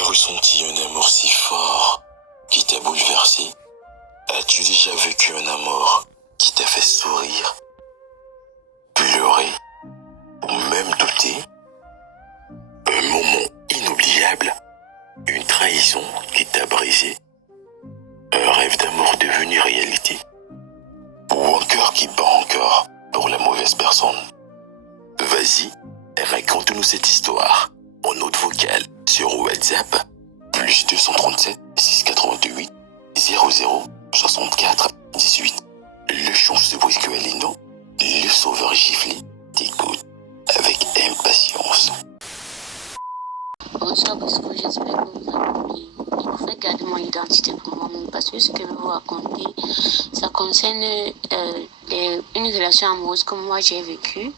déjà ressenti un amour si fort qui t'a bouleversé? As-tu déjà vécu un amour qui t'a fait sourire, pleurer ou même douter? Un moment inoubliable, une trahison qui t'a brisé, un rêve d'amour devenu réalité, ou un cœur qui bat encore pour la mauvaise personne? Vas-y, raconte-nous cette histoire en note vocale sur WhatsApp, plus 237 688 00 64 18. Le chanceux Brisco Alino, le sauveur giflé, t'écoute avec impatience. Bonsoir Brisco, j'espère que vous allez bien. Il vous fait garder mon identité pour moi-même parce que ce que je vais vous raconter, ça concerne une relation amoureuse que moi j'ai vécue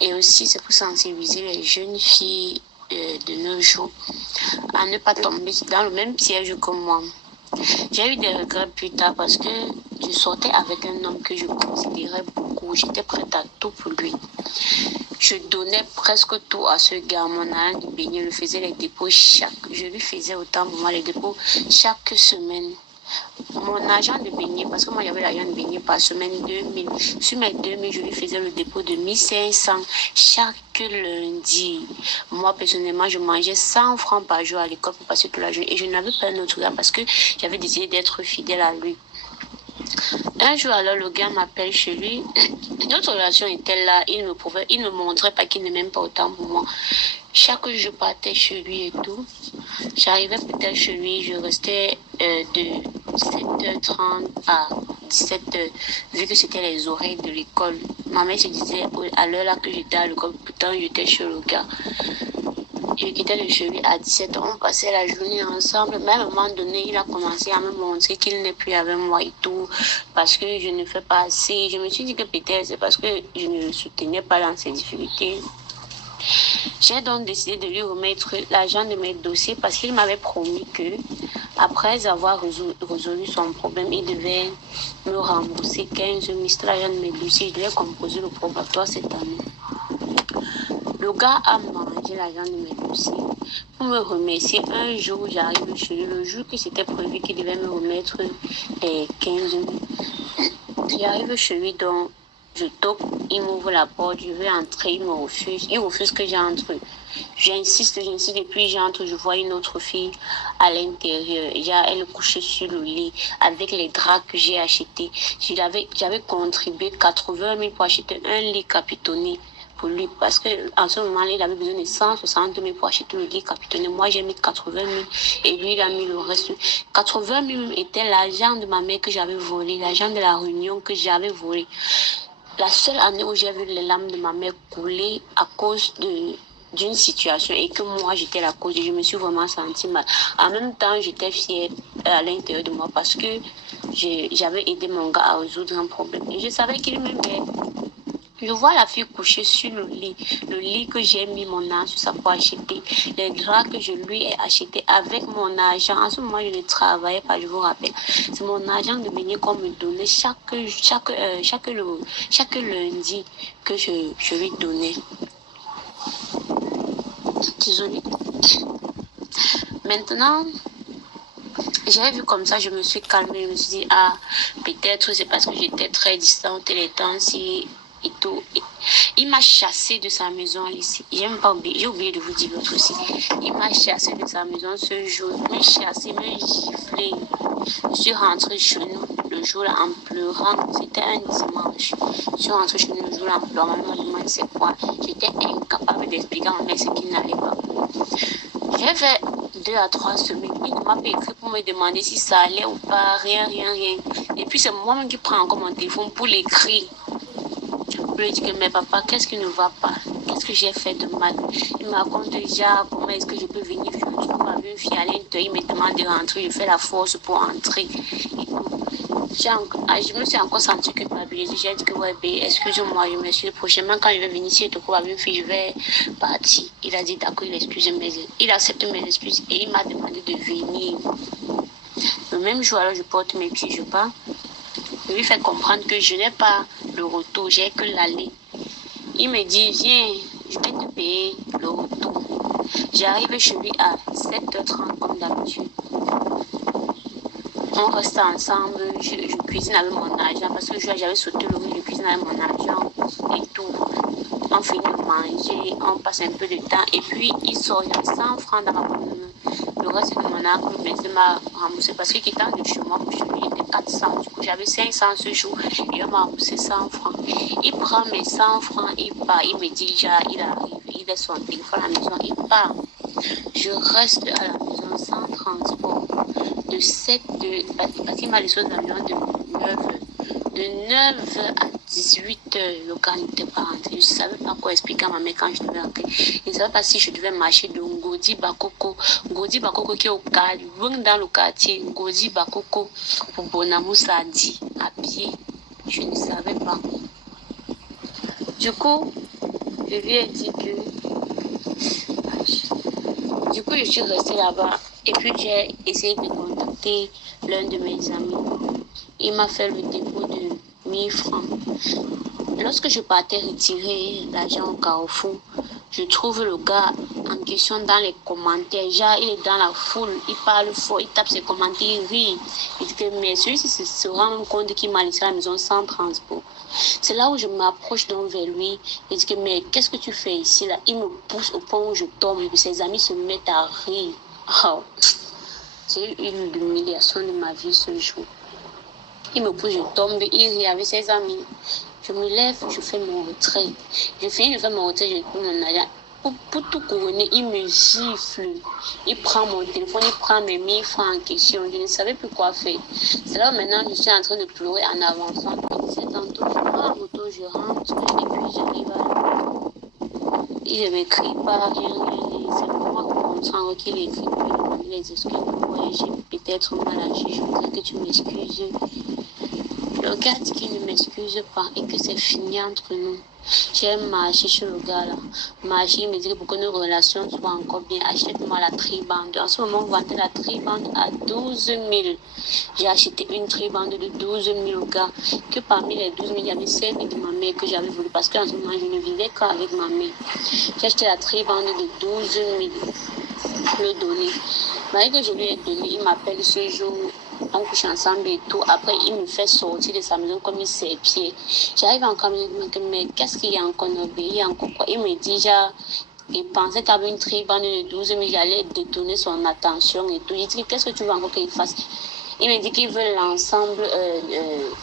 et aussi c'est pour sensibiliser les jeunes filles de nos jours à ne pas tomber dans le même piège que moi. J'ai eu des regrets plus tard parce que je sortais avec un homme que je considérais beaucoup. J'étais prête à tout pour lui. Je donnais presque tout à ce gars. Mon argent de beignet, je faisais les dépôts je lui faisais autant pour moi les dépôts chaque semaine. Mon argent de beignet, parce que moi j'avais l'argent de beignet par semaine 2000. Sur mes 2000, je lui faisais le dépôt de 1500 chaque lundi. Moi personnellement, je mangeais 100 francs par jour à l'école pour passer toute la journée. Et je n'avais pas un autre gars parce que j'avais décidé d'être fidèle à lui. Un jour alors, le gars m'appelle chez lui. Notre relation était là. Il me montrait pas qu'il ne m'aime pas autant pour moi. Chaque jour, je partais chez lui et tout. J'arrivais peut-être chez lui, je restais de 7h30 à 17h, vu que c'était les oreilles de l'école. Ma mère se disait à l'heure là que j'étais à l'école, pourtant j'étais chez le gars. Je quittais de chez lui à 17h, on passait la journée ensemble. Mais à un moment donné, il a commencé à me montrer qu'il n'est plus avec moi et tout, parce que je ne fais pas assez. Je me suis dit que peut-être c'est parce que je ne le soutenais pas dans ses difficultés. J'ai donc décidé de lui remettre l'argent de mes dossiers parce qu'il m'avait promis que, après avoir résolu son problème, il devait me rembourser 15 000. C'était l'argent de mes dossiers. Je lui ai composé le probatoire cette année. Le gars a mangé l'argent de mes dossiers. Pour me remercier, un jour, j'arrive chez lui. Le jour que c'était prévu qu'il devait me remettre les 15 000. J'arrive chez lui, donc je toque, il m'ouvre la porte, je veux entrer, il me refuse. Il refuse que j'entre. J'insiste, et puis j'entre, je vois une autre fille à l'intérieur. Elle couchait sur le lit avec les draps que j'ai achetés. J'avais contribué 80 000 pour acheter un lit capitonné pour lui, parce qu'en ce moment-là, il avait besoin de 160 000 pour acheter le lit capitonné. Moi, j'ai mis 80 000 et lui, il a mis le reste. 80 000 était l'argent de ma mère que j'avais volé, l'argent de la réunion que j'avais volé. La seule année où j'ai vu les larmes de ma mère couler à cause d'une situation et que moi j'étais la cause, je me suis vraiment sentie mal. En même temps, j'étais fière à l'intérieur de moi parce que j'avais aidé mon gars à résoudre un problème et je savais qu'il m'aimait. Je vois la fille couchée sur le lit que j'ai mis mon argent sur ça pour acheter, les draps que je lui ai achetés avec mon argent. En ce moment, je ne travaillais pas, je vous rappelle. C'est mon argent de beignet qu'on me donnait chaque lundi que je lui donnais. Désolée. Maintenant, j'ai vu comme ça, je me suis calmée, je me suis dit, peut-être c'est parce que j'étais très distante les temps-ci et tout. Il m'a chassé de sa maison ici. J'ai oublié de vous dire l'autre aussi. Il m'a chassé de sa maison ce jour. Il m'a chassé, il m'a giflé. Je suis rentrée chez nous le jour-là en pleurant. C'était un dimanche. Je suis rentrée chez nous le jour-là en pleurant. Ma maman me demande c'est quoi. J'étais incapable d'expliquer à ma mère ce qui n'allait pas. J'ai fait 2 à 3 semaines. Il ne m'a pas écrit pour me demander si ça allait ou pas. Rien. Et puis c'est moi-même qui prends encore mon téléphone pour l'écrire. Je lui dis que mais papa, qu'est-ce qui ne va pas? Qu'est-ce que j'ai fait de mal? Il me raconte déjà comment est-ce que je peux venir. Je trouve avec une fille à l'intérieur, il me demande de rentrer, je fais la force pour entrer. Et tout. Je me suis encore sentie culpabilisée. J'ai dit que ouais, excuse-moi, je m'excuse. Prochainement, quand je vais venir ici et te trouve avec une fille, je vais partir. Il a dit d'accord, il accepte mes excuses et il m'a demandé de venir. Le même jour, alors je porte mes pieds, je pars. Je lui fais comprendre que je n'ai pas le retour, j'ai que l'aller. Il me dit, viens, je vais te payer le retour. J'arrive chez lui à 7h30 comme d'habitude. On reste ensemble, je cuisine avec mon argent parce que j'avais sauté le riz, je cuisine avec mon argent et tout. On finit de manger, on passe un peu de temps et puis il sort, j'avais 100 francs dans ma poche de main. Le reste de mon oncle m'a remboursé parce qu'il quittant de chez moi pour chez lui, il était 400. Du coup, j'avais 500 ce jour et on m'a remboursé 100 francs. Il prend mes 100 francs, il part, il me dit déjà, il arrive, il laisse son téléphone à la maison, il part. Je reste à la maison sans transport. Parce qu'il m'a laissé aux avions de 9 à 18 heures, le gars n'était pas rentré. Je ne savais pas quoi expliquer à ma mère quand je devais rentrer. Je ne savais pas si je devais marcher de Ngodi Bakoko qui est loin dans le quartier, Ngodi Bakoko pour Bonamou Sadi, à pied. Je ne savais pas. Du coup, je lui ai dit que... Du coup, je suis restée là-bas et puis j'ai essayé de contacter l'un de mes amis. Il m'a fait le dépôt de 1000 francs. Lorsque je partais retirer l'argent au Carrefour, je trouve le gars en question dans les commentaires. Genre, il est dans la foule, il parle fort, il tape ses commentaires, il rit. Il dit que mais celui-ci se rend compte qu'il m'a laissé à la maison sans transport. C'est là où je m'approche donc vers lui et dis que mais qu'est-ce que tu fais ici là? Il me pousse au point où je tombe et ses amis se mettent à rire. Oh. J'ai eu une humiliation de ma vie ce jour. Il me pousse, je tombe, il rit avec ses amis. Je me lève, je fais mon retrait. Je finis de faire mon retrait, je prends mon argent. Pour tout couronner, il me gifle. Il prend mon téléphone, il prend mes 1000 francs en question. Je ne savais plus quoi faire. C'est là où maintenant je suis en train de pleurer en avançant. C'est tantôt, je prends la moto, je rentre et puis j'arrive à la maison. Il ne m'écrit pas, rien. C'est moi qui comprends qu'il écrit pour lui demander les excuses. Ouais, j'ai peut-être mal agi, je voudrais que tu m'excuses. Le gars dit qu'il ne m'excuse pas et que c'est fini entre nous. J'ai marché chez le gars là. Marché, il me dit que pour que nos relations soient encore bien, achète-moi la tribande. En ce moment, on vendait la tribande à 12 000. J'ai acheté une tribande de 12 000 au gars. Que parmi les 12 000, il y avait 5 000 de ma mère que j'avais voulu parce qu'en ce moment, je ne vivais qu'avec ma mère. J'ai acheté la tribande de 12 000. Le donner. Malgré que je lui ai donné, il m'appelle ce jour. On couche ensemble et tout. Après, il me fait sortir de sa maison comme il ses pieds. J'arrive encore, il me dit, mais qu'est-ce qu'il y a encore, il y a encore quoi? Il me dit, déjà, il pensait qu'avec une tribande de 12 000, j'allais détourner son attention et tout. Il dit, qu'est-ce que tu veux encore qu'il fasse? Il me dit qu'il veut l'ensemble,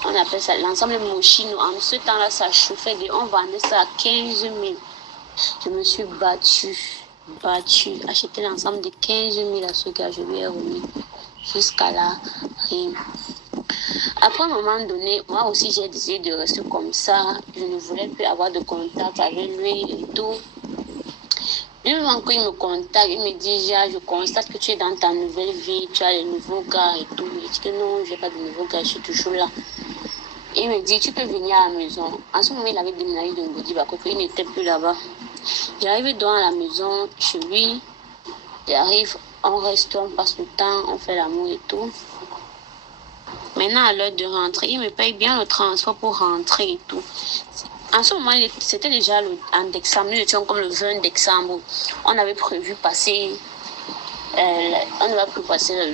on appelle ça l'ensemble Moschino. En ce temps-là, ça chauffait, on vendait ça à 15 000. Je me suis battue, acheté l'ensemble de 15 000 à ce gars, je lui ai remis. Jusqu'à là, rien. Après un moment donné, moi aussi j'ai décidé de rester comme ça. Je ne voulais plus avoir de contact avec lui et tout. Même quand il me contacte, il me dit, je constate que tu es dans ta nouvelle vie, tu as les nouveaux gars et tout. Je dis que non, je n'ai pas de nouveaux gars, je suis toujours là. Il me dit, tu peux venir à la maison. En ce moment, il avait déménagé de Ngodi Bakoko, il n'était plus là-bas. J'arrive dans la maison, chez lui. J'arrive, on reste, on passe le temps, on fait l'amour et tout. Maintenant, à l'heure de rentrer, il me paye bien le transport pour rentrer et tout. En ce moment, c'était déjà en décembre, nous étions comme le 20 décembre. On avait prévu passer, le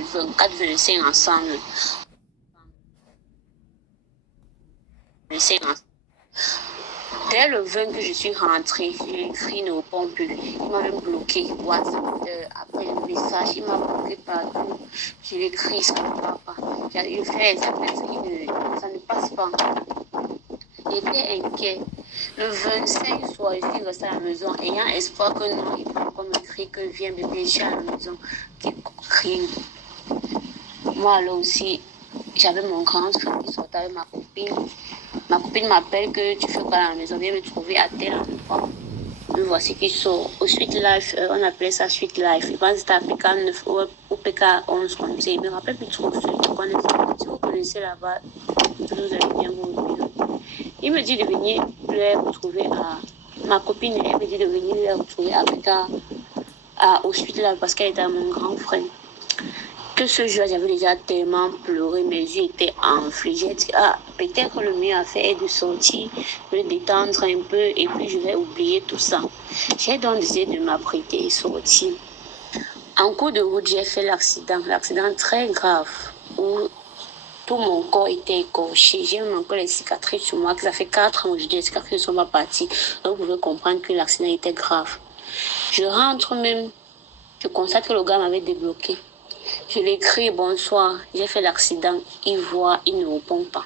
24-25 ensemble. Dès le 20 que je suis rentrée, j'ai écrit ne répond plus. Il m'a même bloqué WhatsApp. Après le message, il m'a bloqué partout. Je lui ai écrit, ça ne va pas. J'ai fait les appels, ça ne passe pas. J'étais inquiet. Le 25 soir, je suis restée à la maison, ayant espoir que non, il va encore m'écrire que viens bébé, je suis à la maison. Qu'il crie. Moi, là aussi, j'avais mon grand frère qui sortait avec ma copine. Ma copine m'appelle que tu fais quoi à la maison, viens me trouver à tel endroit. Me voici qui sort. Au Suite Life, on appelait ça Suite Life. Je pense que c'était à PK9 ou PK11 comme ça. Je me rappelle plus trop celui que connaissez. Si vous connaissez là-bas, vous allez bien vous revenir. Il me dit de venir les retrouver à... Ma copine, elle me dit de venir les retrouver à PK, au Suite Life parce qu'elle était à mon grand frère. Que ce jour, j'avais déjà tellement pleuré, mes yeux étaient enflés. J'ai dit, peut-être le mieux à faire est de sortir, me détendre un peu et puis je vais oublier tout ça. J'ai donc décidé de m'apprêter et sortir. En cours de route, j'ai fait l'accident très grave où tout mon corps était écorché. J'ai même encore les cicatrices sur moi, que ça fait 4 ans que les cicatrices ne sont pas parties. Donc, vous pouvez comprendre que l'accident était grave. Je rentre même, je constate que le gars m'avait débloqué. Je lui écris bonsoir, j'ai fait l'accident. Il voit, il ne répond pas.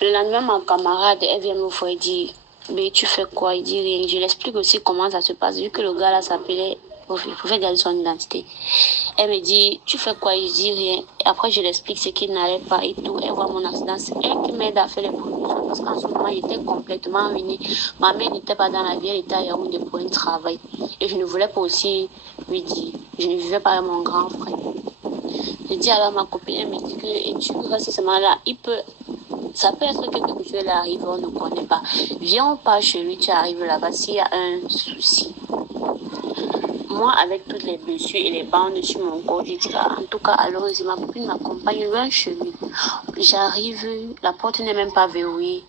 Le lendemain, ma camarade, elle vient me voir et dit, mais tu fais quoi? Il dit rien. Je l'explique aussi comment ça se passe, vu que le gars là s'appelait, il pouvait garder son identité. Elle me dit, tu fais quoi? Je dis rien. Et après, je l'explique ce qui n'allait pas et tout. Elle voit mon accident. C'est elle qui m'aide à faire les premières choses. Parce qu'en ce moment, j'étais complètement ruinée. Ma mère n'était pas dans la vie, elle était à Yaoundé pour un travail. Et je ne voulais pas aussi lui dire. Je ne vivais pas avec mon grand frère. Je dis alors à ma copine, elle me dit que, et tu restes seulement là, ça peut être que quelque chose arrive, on ne connaît pas. Viens, on part chez lui, tu arrives là-bas s'il y a un souci. Moi, avec toutes les blessures et les bandes sur mon corps, je dis en tout cas, allons-y, ma copine m'accompagne loin chez lui. J'arrive, la porte n'est même pas verrouillée.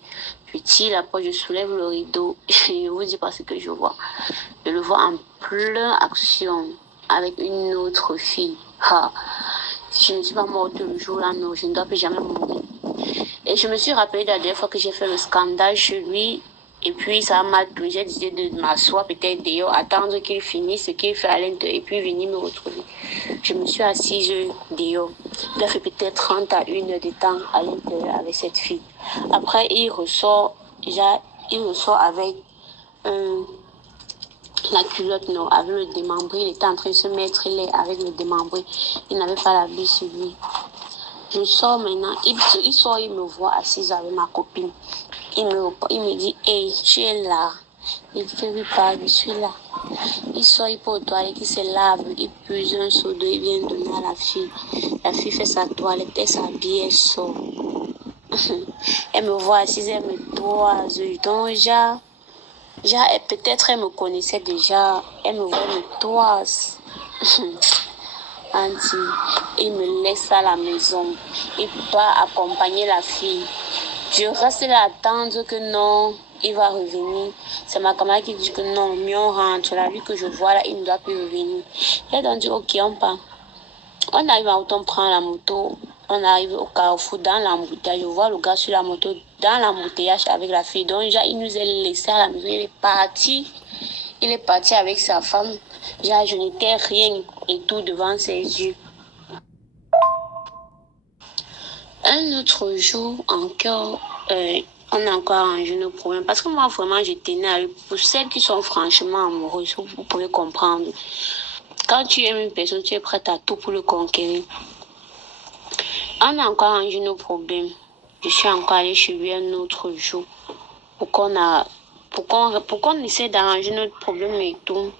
Je tire la porte, je soulève le rideau. Je vous dis pas ce que je vois. Je le vois en pleine action avec une autre fille. Ah, si je ne suis pas morte le jour-là, non, je ne dois plus jamais mourir. Et je me suis rappelé de la dernière fois que j'ai fait le scandale chez lui. Et puis ça m'a tout. J'ai décidé de m'asseoir peut-être dehors, attendre qu'il finisse ce qu'il fait à l'intérieur et puis venir me retrouver. Je me suis assise dehors. Il a fait peut-être 30 à 1 heure de temps à l'intérieur avec cette fille. Après, il ressort avec la culotte, non, avec le démembré. Il était en train de se mettre l'air avec le démembré. Il n'avait pas la vie sur lui. Je sors maintenant, il sort, il me voit assise avec ma copine. Il me dit, hey, tu es là. Il dit, oui, pas, je suis là. Il sort, il peut aux toilettes, il se lave, il puise un seau d'eau, il vient donner à la fille. La fille fait sa toilette, elle s'habille, elle sort. Elle me voit assise, elle me toise. Donc, peut-être elle me connaissait déjà. Elle me voit, elle me toise. Anti, il me laisse à la maison. Il part accompagner la fille. Je reste là à attendre que non, il va revenir. C'est ma camarade qui dit que non, mieux on rentre. La vie que je vois là, il ne doit plus revenir. Elle a dit, ok, on part. On arrive à autant prendre la moto. On arrive au carrefour dans l'embouteillage. Je vois le gars sur la moto dans l'embouteillage avec la fille. Donc, il nous a laissé à la maison. Il est parti. Il est parti avec sa femme. Je n'étais rien et tout devant ses yeux. Un autre jour encore, on a encore arrangé nos problèmes. Parce que moi, vraiment, je tenais à lui. Pour celles qui sont franchement amoureuses, vous pouvez comprendre. Quand tu aimes une personne, tu es prête à tout pour le conquérir. On a encore arrangé nos problèmes. Je suis encore allée chez lui un autre jour pour qu'on essaie d'arranger notre problème et tout.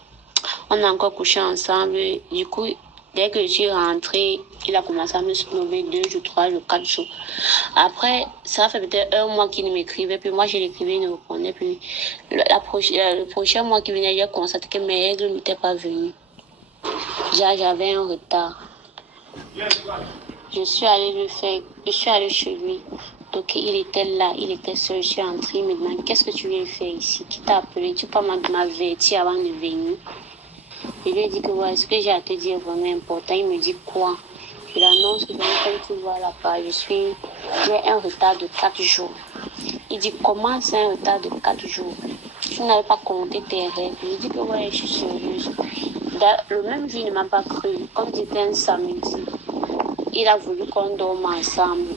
On a encore couché ensemble. Du coup, dès que je suis rentrée, il a commencé à me snobber 2 jours, 3 jours, 4 jours. Après, ça fait peut-être 1 mois qu'il ne m'écrivait plus. Moi, je l'écrivais, il ne me répondait plus. Le prochain mois qui venait, j'ai constaté que mes règles n'étaient pas venues. J'avais un retard. Je suis allée chez lui. Donc, il était là, il était seul. Je suis entrée, il me demande, qu'est-ce que tu viens faire ici? Qui t'a appelé? Tu peux m'avertir avant de venir? Je lui ai dit que ouais, ce que j'ai à te dire est vraiment important. Il me dit quoi? Je l'annonce que comme tu vois là-bas, j'ai un retard de 4 jours. Il dit comment c'est un retard de 4 jours? Tu n'avais pas compté tes règles. Je dis que ouais, je suis sérieuse. Le même jour, il ne m'a pas cru. Comme c'était un samedi, il a voulu qu'on dorme ensemble.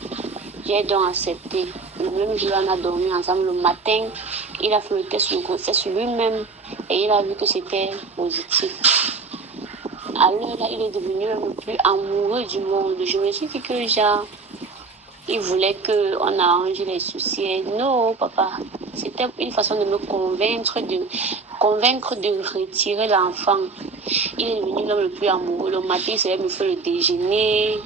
J'ai donc accepté. Le même jour, on a dormi ensemble. Le matin, il a fait le test de grossesse lui-même et il a vu que c'était positif. Alors là, il est devenu le plus amoureux du monde. Je me suis dit que genre, il voulait qu'on arrange les soucis. Non, papa, c'était une façon de me convaincre de retirer l'enfant. Il est devenu l'homme le plus amoureux. Le matin, il se lève me faire le déjeuner.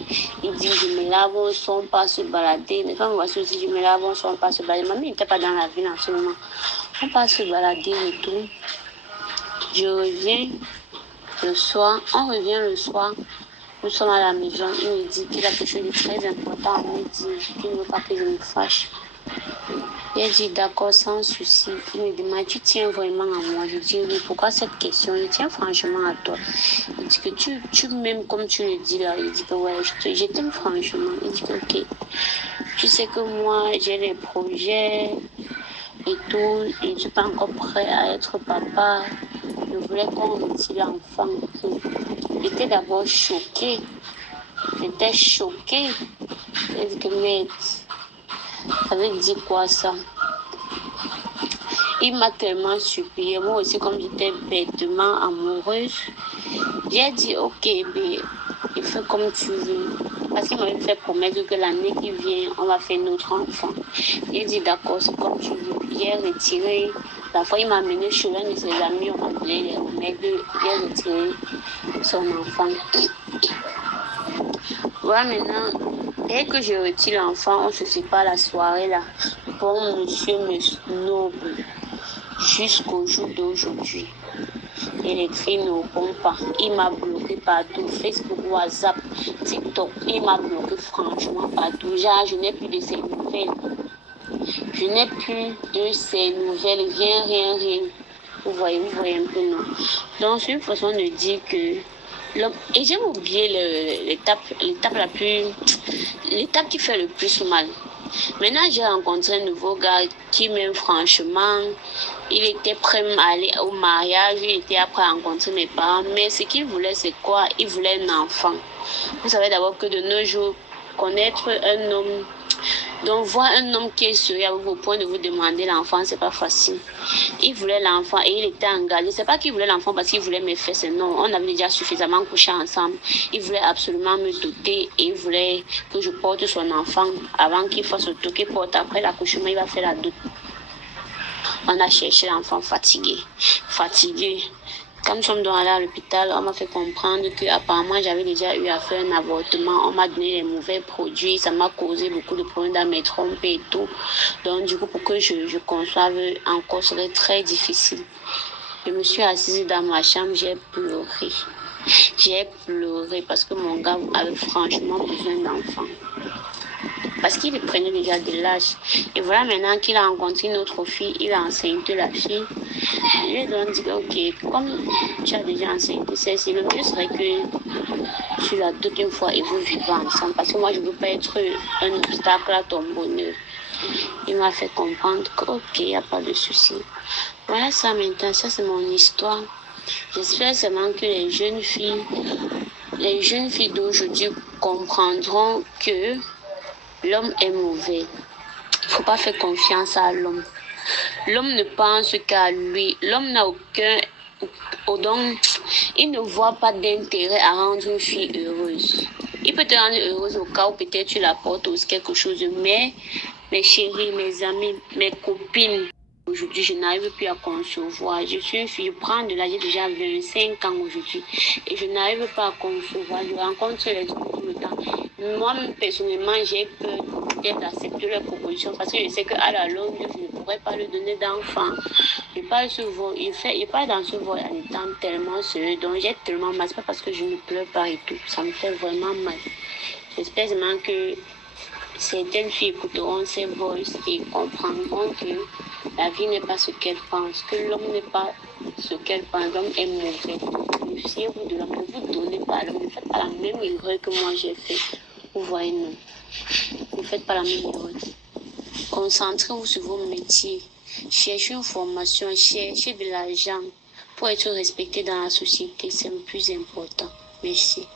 Il dit, je me lave, on ne sort pas se balader. Mes femmes me voient aussi, je me lave, on ne sort pas se balader. Maman n'était pas dans la ville en ce moment. On passe se balader et tout. Je reviens le soir. On revient le soir. nous sommes à la maison, il me dit qu'il a quelque chose de très important à me dire, qu'il ne veut pas que je me fâche. J'ai dit d'accord, sans souci. Il me demande, tu tiens vraiment à moi? Je dis oui, pourquoi cette question? Je tiens franchement à toi. Il dit que tu m'aimes comme tu le dis là. Il dit que ouais, je t'aime franchement. Il dit que ok. Tu sais que moi, j'ai des projets et tout, et je suis pas encore prêt à être papa. Je voulais qu'on retire l'enfant. J'étais d'abord choquée. J'étais choquée. J'ai dit que mais ça veut dire quoi ça? Il m'a tellement supplié. Moi aussi, comme j'étais bêtement amoureuse, j'ai dit ok, mais il fait comme tu veux. Parce qu'il m'avait fait promettre que l'année qui vient, on va faire notre enfant. J'ai dit d'accord, c'est comme tu veux. J'ai retiré. La fois, il m'a amené chez l'un de ses amis, on appelait les remèdes. J'ai retiré son enfant. Voilà, maintenant, dès que je retire l'enfant, on se sépare la soirée là. Bon, monsieur me snob jusqu'au jour d'aujourd'hui. Et les cris ne répondent pas. Il m'a bloqué partout. Facebook, WhatsApp, TikTok. Il m'a bloqué franchement partout. Genre, je n'ai plus de ses nouvelles. Je n'ai plus de ses nouvelles. Rien. Vous voyez un peu, non? Donc, c'est une façon de dire que l'homme... Et j'ai oublié l'étape qui fait le plus mal. Maintenant, j'ai rencontré un nouveau gars qui m'aime franchement. Il était prêt à aller au mariage, il était après à rencontrer mes parents. Mais ce qu'il voulait, c'est quoi? Il voulait un enfant. Vous savez d'abord que de nos jours, connaître un homme, donc voir un homme qui est sérieux avec vos points de vous demander l'enfant, c'est pas facile. Il voulait l'enfant et il était engagé. C'est pas qu'il voulait l'enfant parce qu'il voulait mes fesses, non. On avait déjà suffisamment couché ensemble. Il voulait absolument me doter et il voulait que je porte son enfant avant qu'il fasse le tour qu'il porte. Après l'accouchement, il va faire la dot. On a cherché l'enfant fatigué. Quand nous sommes allés à l'hôpital, on m'a fait comprendre que apparemment j'avais déjà eu à faire un avortement. On m'a donné les mauvais produits. Ça m'a causé beaucoup de problèmes dans mes trompes et tout. Donc du coup, pour que je conçoive encore, ce serait très difficile. Je me suis assise dans ma chambre, j'ai pleuré. J'ai pleuré parce que mon gars avait franchement besoin d'enfants. Parce qu'il prenait déjà de l'âge. Et voilà maintenant qu'il a rencontré une autre fille, il a enceinté la fille. Je lui ai donc dit, ok, comme tu as déjà enceinté celle-ci, le mieux serait que tu la doutes une fois et vous vivez ensemble. Parce que moi, je ne veux pas être un obstacle à ton bonheur. Il m'a fait comprendre que, ok, il n'y a pas de souci. Voilà ça maintenant, ça c'est mon histoire. J'espère seulement que les jeunes filles d'aujourd'hui comprendront que l'homme est mauvais. Il ne faut pas faire confiance à l'homme. L'homme ne pense qu'à lui. L'homme n'a aucun... Donc, il ne voit pas d'intérêt à rendre une fille heureuse. Il peut te rendre heureuse au cas où peut-être tu l'apportes aussi quelque chose. Mais, mes chéris, mes amis, mes copines, aujourd'hui, je n'arrive plus à concevoir. Je suis une fille, je prends de l'âge, j'ai déjà 25 ans aujourd'hui. Et je n'arrive pas à concevoir. Je rencontre les gens tout le temps. Moi, personnellement, j'ai peur d'accepter leurs propositions parce que je sais qu'à la longue, je ne pourrais pas lui donner d'enfant. Il parle dans ce vol en étant tellement sérieux. Donc, j'ai tellement mal. C'est pas parce que je ne pleure pas et tout. Ça me fait vraiment mal. J'espère seulement que certaines filles écouteront ces voices et comprendront que la vie n'est pas ce qu'elle pense, que l'homme n'est pas ce qu'elle pense, l'homme est mauvais. Méfiez-vous de l'homme, ne vous donnez pas à l'homme, ne faites pas la même erreur que moi j'ai fait. Vous voyez, non. Ne faites pas la même erreur. Concentrez-vous sur vos métiers. Cherchez une formation, cherchez de l'argent pour être respecté dans la société, c'est le plus important. Merci.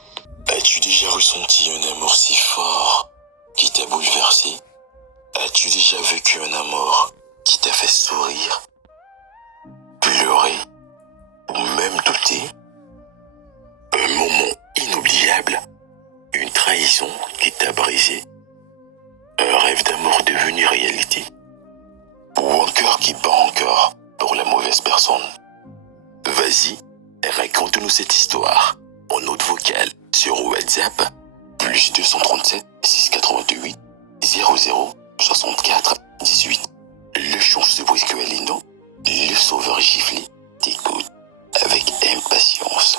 As-tu déjà ressenti un amour si fort qui t'a bouleversé? As-tu déjà vécu un amour qui t'a fait sourire, pleurer ou même douter? Un moment inoubliable, une trahison qui t'a brisé, un rêve d'amour devenu réalité, ou un cœur qui bat encore pour la mauvaise personne? Vas-y, raconte-nous cette histoire en note vocale sur WhatsApp, plus 237 688 00 64 18. Le chanceux Briscoe Alino, le sauveur giflé, t'écoute avec impatience.